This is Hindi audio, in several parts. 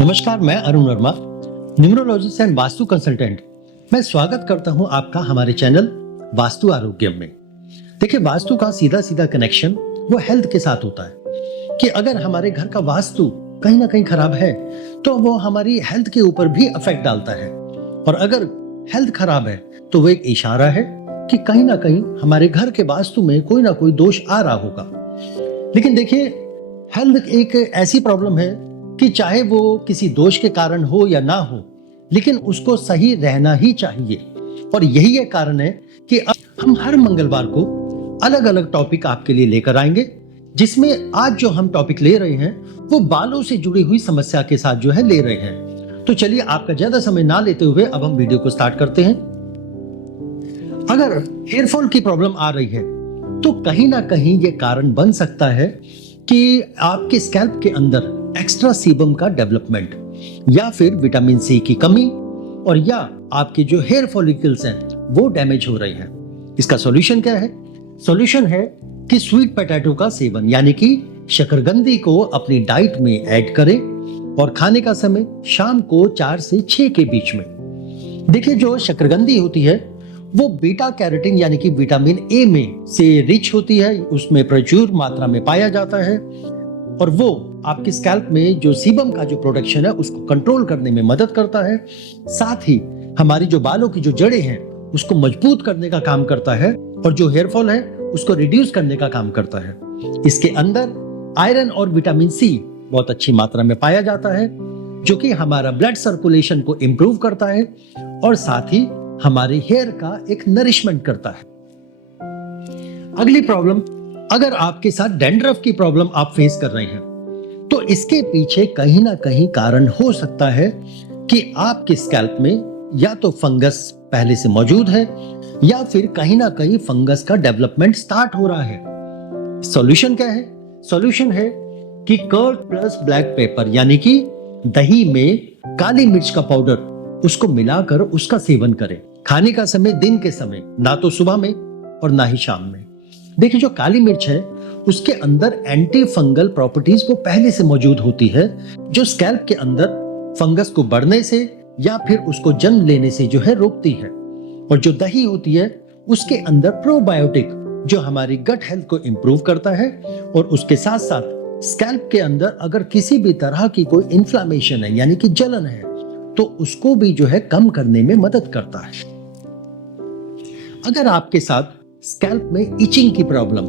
नमस्कार, मैं Arun Verma, numerologist and vastu consultant. मैं स्वागत करता हूं आपका हमारे चैनल वास्तु आरोग्य में। देखिए, वास्तु का सीधा सीधा कनेक्शन वो हेल्थ के साथ होता है कि अगर हमारे घर का वास्तु कहीं ना कहीं खराब है तो वो हमारी हेल्थ के ऊपर भी इफेक्ट डालता है, और अगर हेल्थ खराब है तो वो एक इशारा है कि कहीं ना कहीं हमारे घर के वास्तु में कोई ना कोई दोष आ रहा होगा। लेकिन देखिए, हेल्थ एक ऐसी प्रॉब्लम है कि चाहे वो किसी दोष के कारण हो या ना हो, लेकिन उसको सही रहना ही चाहिए। और यही एक कारण है कि अब हम हर मंगलवार को अलग अलग टॉपिक आपके लिए लेकर आएंगे, जिसमें आज जो हम टॉपिक ले रहे हैं वो बालों से जुड़ी हुई समस्या के साथ जो है ले रहे हैं। तो चलिए, आपका ज्यादा समय ना लेते हुए अब हम वीडियो को स्टार्ट करते हैं। अगर हेयर फॉल की प्रॉब्लम आ रही है तो कहीं ना कहीं ये कारण बन सकता है कि आपके स्कैल्प के अंदर एक्स्ट्रा सीबम का डेवलपमेंट, या फिर विटामिन सी की कमी, और या आपके जो हेयर फॉलिकल्स हैं वो डैमेज हो रहे हैं। इसका सॉल्यूशन क्या है? सॉल्यूशन है कि स्वीट पोटैटो का सेवन, यानी कि शकरकंदी को अपनी डाइट में ऐड करें, और खाने का समय शाम को 4 से 6 के बीच में। देखिए, जो शकरकंदी होती है वो बीटा कैरोटीन यानी कि विटामिन ए में से रिच होती है, उसमें प्रचुर मात्रा में पाया जाता है, और वो आपके स्कैल्प में जो सीबम का जो प्रोडक्शन है उसको कंट्रोल करने में मदद करता है। साथ ही हमारी जो बालों की जो जड़ें हैं उसको मजबूत करने का काम करता है, और जो हेयर फॉल है उसको रिड्यूस करने का काम करता है। इसके अंदर आयरन और विटामिन सी बहुत अच्छी मात्रा में पाया जाता है, जो कि हमारा ब्लड सर्कुलेशन को इंप्रूव करता है, और साथ ही हमारे हेयर का एक नरिशमेंट करता है। अगली प्रॉब्लम, अगर आपके साथ डैंड्रफ की प्रॉब्लम आप फेस कर रहे हैं तो इसके पीछे कहीं ना कहीं कारण हो सकता है कि आपके स्कैल्प में या तो फंगस पहले से मौजूद है, या फिर कहीं ना कहीं फंगस का डेवलपमेंट स्टार्ट हो रहा है। सॉल्यूशन क्या है? सॉल्यूशन है कि कर्ड प्लस ब्लैक पेपर, यानी कि दही में काली मिर्च का पाउडर, उसको मिलाकर उसका सेवन करें। खाने का समय दिन के समय, ना तो सुबह में और ना ही शाम में। देखिए, जो काली मिर्च है उसके अंदर एंटी फंगल प्रॉपर्टीज वो पहले से मौजूद होती है, जो स्कैल्प के अंदर फंगस को बढ़ने से या फिर उसको जन्म लेने से जो है रोकती है। और जो दही होती है उसके अंदर प्रोबायोटिक, जो हमारी गट हेल्थ को इंप्रूव करता है, और उसके साथ साथ स्कैल्प के अंदर अगर किसी भी तरह की कोई इन्फ्लामेशन है यानी कि जलन है तो उसको भी जो है कम करने में मदद करता है। अगर आपके साथ स्कैल्प में इचिंग की प्रॉब्लम,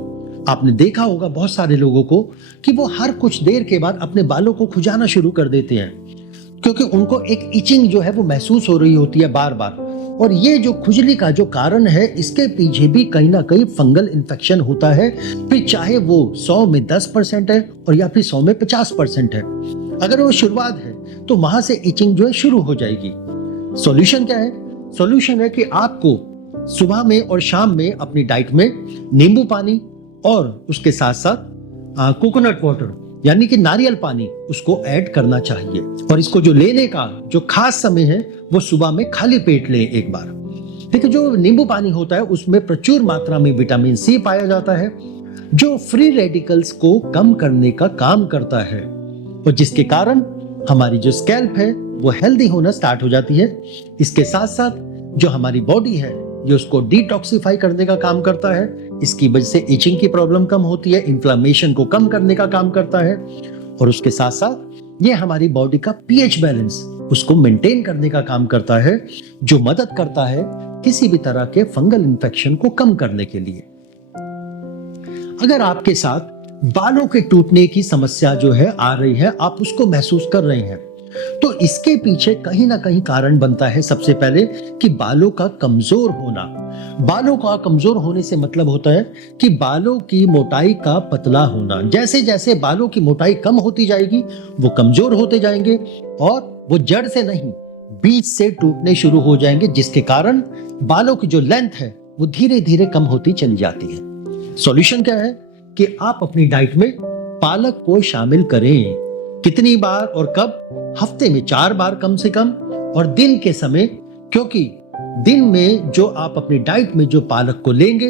आपने देखा होगा बहुत सारे लोगों को कि वो हर कुछ देर के बाद अपने बालों को खुजाना शुरू कर देते हैं, क्योंकि उनको एक इचिंग जो है वो महसूस हो रही होती है बार बार। और ये जो खुजली का जो कारण है, इसके पीछे भी कहीं ना कहीं फंगल इन्फेक्शन होता है, फिर चाहे वो 100 में 10% है और या फिर 100 में 50% है। अगर वो शुरुआत है तो वहां से इचिंग जो है शुरू हो जाएगी। सॉल्यूशन क्या है? सॉल्यूशन है कि आपको सुबह में और शाम में अपनी डाइट में नींबू पानी और उसके साथ साथ कोकोनट वाटर यानी कि नारियल पानी उसको ऐड करना चाहिए। और इसको जो लेने का जो खास समय है वो सुबह में खाली पेट लें एक बार। देखिए, जो नींबू पानी होता है उसमें प्रचुर मात्रा में विटामिन सी पाया जाता है, जो फ्री रेडिकल्स को कम करने का काम करता है, और जिसके कारण हमारी जो स्कैल्प है वो हेल्दी होना स्टार्ट हो जाती है। इसके साथ साथ जो हमारी बॉडी है ये उसको डिटॉक्सिफाई करने का काम करता है। इसकी वजह से इचिंग की प्रॉब्लम कम होती है, इन्फ्लामेशन को कम करने का काम करता है, और उसके साथ साथ ये हमारी बॉडी का पीएच बैलेंस उसको मेंटेन करने का काम करता है, जो मदद करता है किसी भी तरह के फंगल इन्फेक्शन को कम करने के लिए। अगर आपके साथ बालों के टूटने की समस्या जो है आ रही है, आप उसको महसूस कर रहे हैं, तो इसके पीछे कहीं ना कहीं कारण बनता है सबसे पहले कि बालों का कमजोर होना। बालों का कमजोर होने से मतलब होता है कि बालों की मोटाई का पतला होना। जैसे जैसे बालों की मोटाई कम होती जाएगी वो कमजोर होते जाएंगे, और वो जड़ से नहीं बीज से टूटने शुरू हो जाएंगे, जिसके कारण बालों की जो लेंथ है वो धीरे धीरे कम होती चली जाती है। सॉल्यूशन क्या है कि आप अपनी डाइट में पालक को शामिल करें। कितनी बार और कब? हफ्ते में 4 बार कम से कम, और दिन के समय, क्योंकि दिन में जो आप अपनी डाइट में जो पालक को लेंगे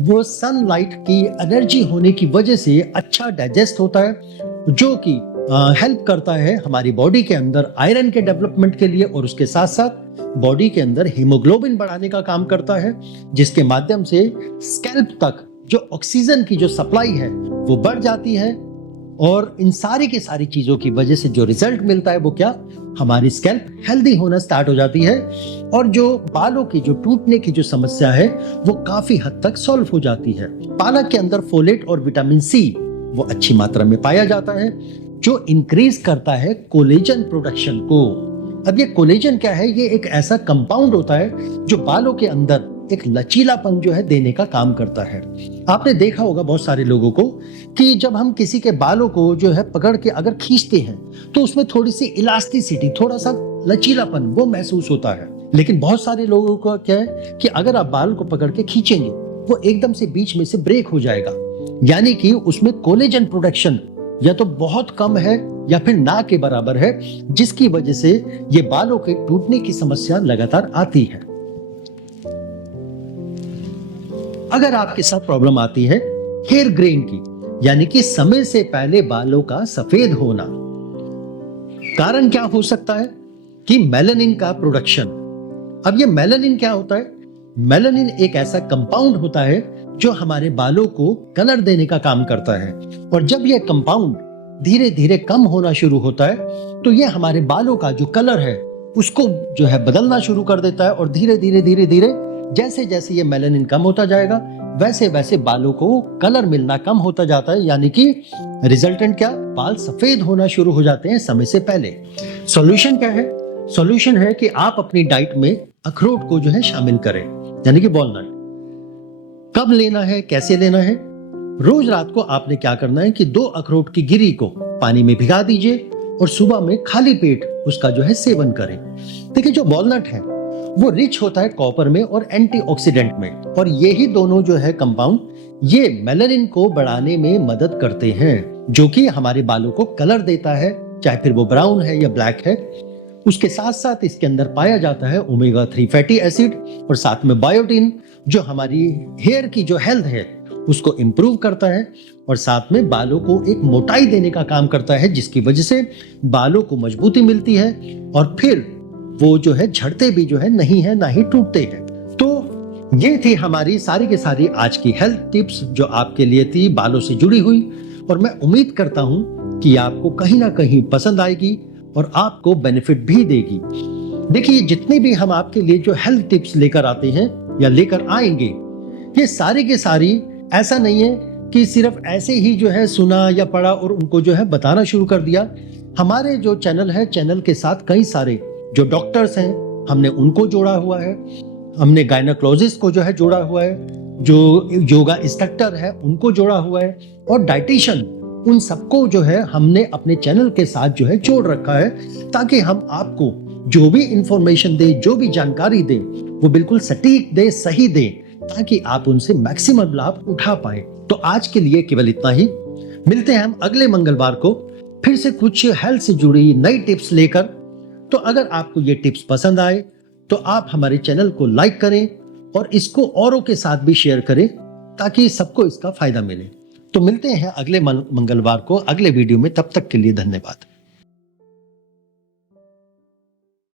वो सनलाइट की एनर्जी होने की वजह से अच्छा डाइजेस्ट होता है, जो कि हेल्प करता है हमारी बॉडी के अंदर आयरन के डेवलपमेंट के लिए, और उसके साथ साथ बॉडी के अंदर हीमोग्लोबिन बढ़ाने का काम करता है, जिसके माध्यम से स्कैल्प तक जो ऑक्सीजन की जो सप्लाई है वो बढ़ जाती है। और इन सारी की सारी चीजों की वजह से जो रिजल्ट मिलता है वो क्या, हमारी स्कैल्प हेल्दी होना स्टार्ट हो जाती है, और जो बालों की जो टूटने की जो समस्या है वो काफी हद तक सॉल्व हो जाती है। पालक के अंदर फोलेट और विटामिन सी वो अच्छी मात्रा में पाया जाता है, जो इंक्रीज करता है कोलेजन प्रोडक्शन को। अब ये कोलेजन क्या है, ये एक ऐसा कंपाउंड होता है जो बालों के अंदर एक लचीलापन जो है देने का काम करता है। आपने देखा होगा बहुत सारे लोगों को कि जब हम किसी के बालों को जो है पकड़ के अगर खींचते हैं तो उसमें थोड़ी सी इलास्टिसिटी, थोड़ा सा लचीलापन वो महसूस होता है। लेकिन बहुत सारे लोगों का क्या है कि अगर आप बाल को पकड़ के खींचेंगे वो एकदम से बीच में से ब्रेक हो जाएगा, यानी कि उसमें कोलेजन प्रोडक्शन या तो बहुत कम है या फिर ना के बराबर है, जिसकी वजह से ये बालों के टूटने की समस्या लगातार आती है। अगर आपके साथ प्रॉब्लम आती है हेयर ग्रेन की, यानी कि समय से पहले बालों का सफेद होना, कारण क्या हो सकता है कि मेलानिन का प्रोडक्शन। अब ये मेलानिन क्या होता है, मेलानिन एक ऐसा कंपाउंड होता है जो हमारे बालों को कलर देने का काम करता है, और जब यह कंपाउंड धीरे धीरे कम होना शुरू होता है तो यह हमारे बालों का जो कलर है उसको जो है बदलना शुरू कर देता है, और धीरे धीरे जैसे जैसे ये मेलानिन कम होता जाएगा वैसे वैसे बालों को कलर मिलना कम होता जाता है, यानी कि रिजल्टेंट क्या, बाल सफेद होना शुरू हो जाते हैं समय से पहले। सॉल्यूशन क्या है, सॉल्यूशन है कि आप अपनी डाइट में अखरोट को जो है शामिल करें, यानी कि वॉलनट। कब लेना है, कैसे लेना है, रोज रात को आपने क्या करना है कि 2 अखरोट की गिरी को पानी में भिगा दीजिए और सुबह में खाली पेट उसका जो है सेवन करें। देखिए जो वॉलनट है वो रिच होता है कॉपर में और एंटीऑक्सीडेंट में, और यही दोनों जो है कंपाउंड ये मेलानिन को बढ़ाने में मदद करते हैं, जो कि हमारे बालों को कलर देता है, चाहे फिर वो ब्राउन है या ब्लैक है। उसके साथ साथ इसके अंदर पाया जाता है ओमेगा 3 फैटी एसिड, और साथ में बायोटिन जो हमारी हेयर की जो हेल्थ है उसको इंप्रूव करता है, और साथ में बालों को एक मोटाई देने का काम करता है, जिसकी वजह से बालों को मजबूती मिलती है, और फिर वो जो है झड़ते भी जो है नहीं है, ना ही टूटते हैं। तो ये थी हमारी सारी की सारी आज की हेल्थ टिप्स जो आपके लिए थी बालों से जुड़ी हुई, और मैं उम्मीद करता हूं कि आपको कहीं ना कहीं पसंद आएगी और आपको बेनिफिट भी देगी। देखिए जितने भी हम आपके लिए जो हेल्थ टिप्स लेकर आते हैं या लेकर आएंगे, ये सारी के सारी ऐसा नहीं है कि सिर्फ ऐसे ही जो है सुना या पढ़ा और उनको जो है बताना शुरू कर दिया। हमारे जो चैनल है, चैनल के साथ कई सारे जो डॉक्टर्स हैं हमने उनको जोड़ा हुआ है, हमने गायनेकोलॉजिस्ट को जो है जोड़ा हुआ है, जो योगा इंस्ट्रक्टर है उनको जोड़ा हुआ है, और डाइटिशियन, उन सबको जो है हमने अपने चैनल के साथ जो है जोड़ रखा है, ताकि हम आपको जो भी इंफॉर्मेशन दे, जो भी जानकारी दे वो बिल्कुल सटीक दे, सही दे, ताकि आप उनसे मैक्सिमम लाभ उठा पाए। तो आज के लिए केवल इतना ही। मिलते हैं हम अगले मंगलवार को फिर से कुछ हेल्थ से जुड़ी नई टिप्स लेकर। तो अगर आपको ये टिप्स पसंद आए तो आप हमारे चैनल को लाइक करें और इसको औरों के साथ भी शेयर करें, ताकि सबको इसका फायदा मिले। तो मिलते हैं अगले मंगलवार को अगले वीडियो में, तब तक के लिए धन्यवाद।